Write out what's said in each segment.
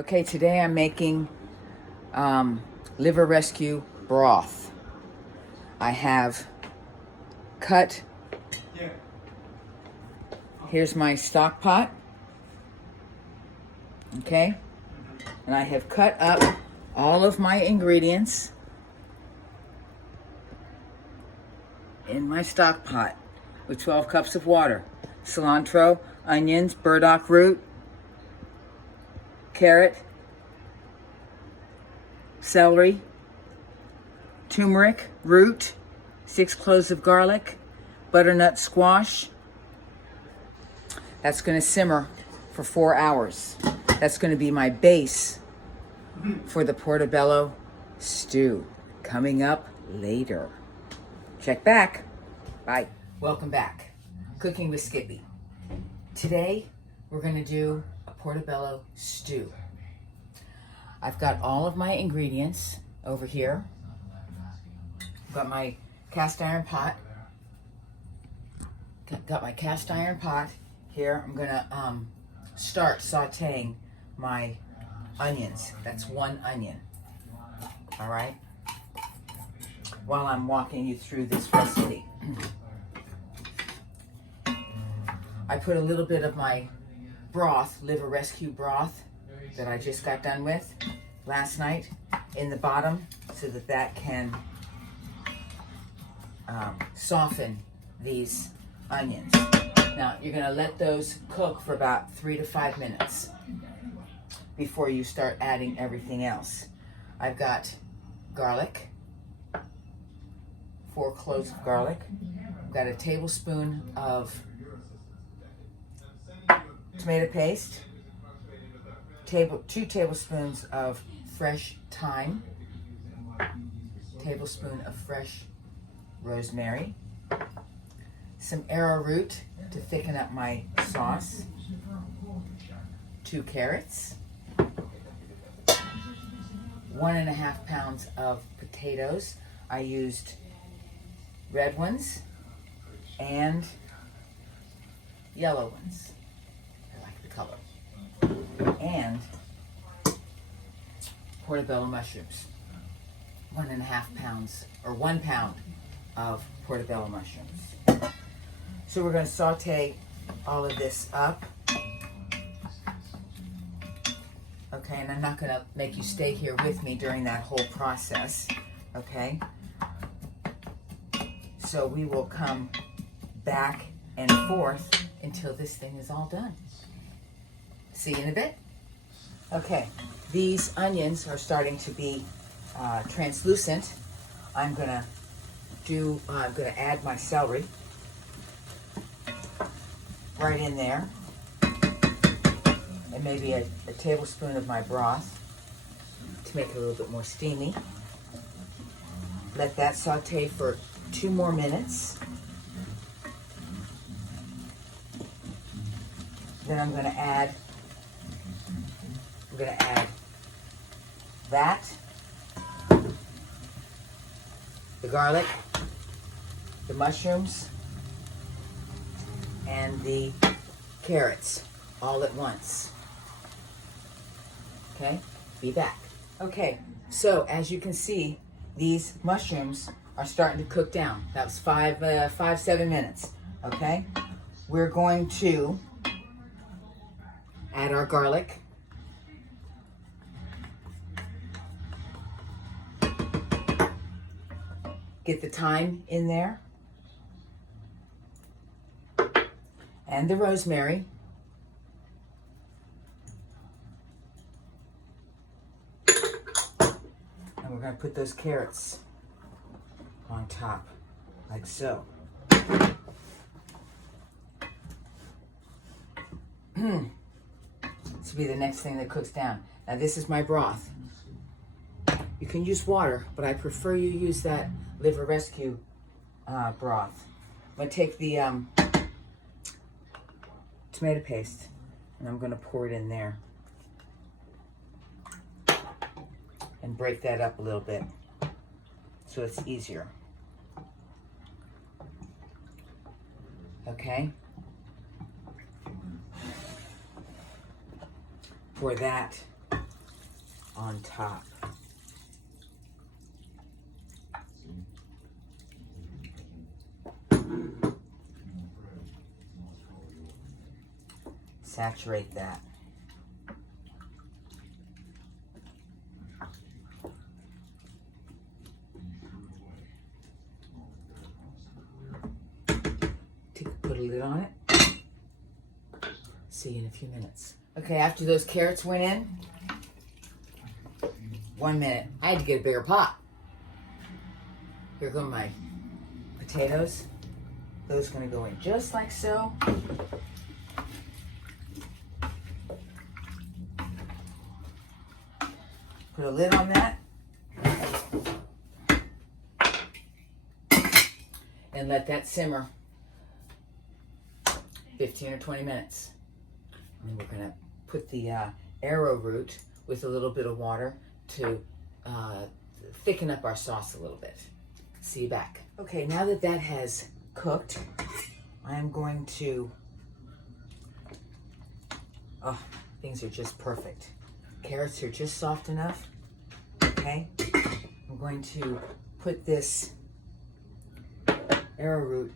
Okay, today I'm making Liver Rescue Broth. I have cut, here's my stock pot, okay? And I have cut up all of my ingredients in my stock pot with 12 cups of water. Cilantro, onions, burdock root, carrot, celery, turmeric root, 6 cloves of garlic, butternut squash. That's going to simmer for 4 hours. That's going to be my base for the Portobello Stew. Coming up later. Check back. Bye. Welcome back. Cooking with Skippy. Today we're going to do a Portobello Stew. I've got all of my ingredients over here. I've got my cast iron pot. Got my cast iron pot here. I'm gonna start sauteing my onions. That's 1 onion. All right. While I'm walking you through this recipe, I put a little bit of my broth, Liver Rescue Broth, that I just got done with last night in the bottom so that that can soften these onions. Now you're going to let those cook for about 3 to 5 minutes before you start adding everything else. I've got garlic, 4 cloves of garlic. I've got a tablespoon of tomato paste, 2 tablespoons of fresh thyme, tablespoon of fresh rosemary, some arrowroot to thicken up my sauce, 2 carrots, 1.5 pounds of potatoes. I used red ones and yellow ones. I like the color. And portobello mushrooms. 1.5 pounds or 1 pound of portobello mushrooms. So we're going to saute all of this up. Okay, and I'm not going to make you stay here with me during that whole process. Okay? So we will come back and forth until this thing is all done. See you in a bit. Okay, these onions are starting to be translucent. I'm gonna add my celery right in there, and maybe a tablespoon of my broth to make it a little bit more steamy. Let that saute for 2 more minutes. Then I'm going to add that, the garlic, the mushrooms, and the carrots all at once. Okay, be back. Okay, so as you can see, these mushrooms are starting to cook down. That was 7 minutes. Okay, we're going to add our garlic. Get the thyme in there. And the rosemary. And we're going to put those carrots on top, like so. This will be the next thing that cooks down. Now this is my broth. You can use water, but I prefer you use that Liver Rescue broth. I'm going to take the tomato paste and I'm going to pour it in there and break that up a little bit so it's easier. Okay? Pour that on top. Saturate that. Put a lid on it. See you in a few minutes. Okay, after those carrots went in, 1 minute. I had to get a bigger pot. Here go my potatoes. Those are going to go in just like so. Put a lid on that. And let that simmer 15 or 20 minutes. And then we're going to put the arrowroot with a little bit of water to thicken up our sauce a little bit. See you back. Okay, now that that has cooked, I'm going to, oh, things are just perfect. Carrots are just soft enough, okay? I'm going to put this arrowroot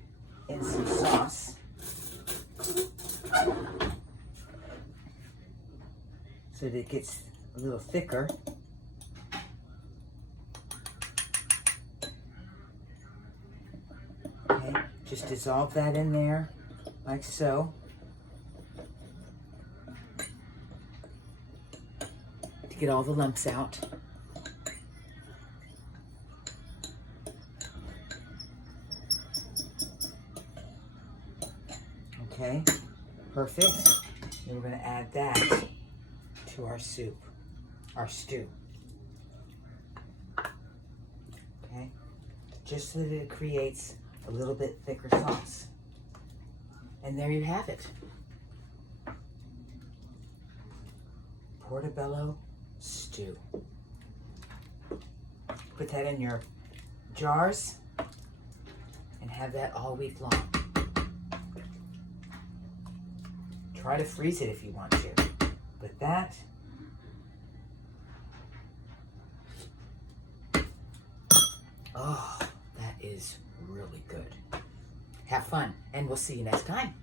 in some sauce. So that it gets a little thicker. Okay, just dissolve that in there, like so. To get all the lumps out. Okay, perfect. Then we're going to add that to our soup, our stew. Okay, just so that it creates a little bit thicker sauce. And there you have it. Portobello stew. Put that in your jars and have that all week long. Try to freeze it if you want to. But that, oh, that is really good. Have fun, and we'll see you next time.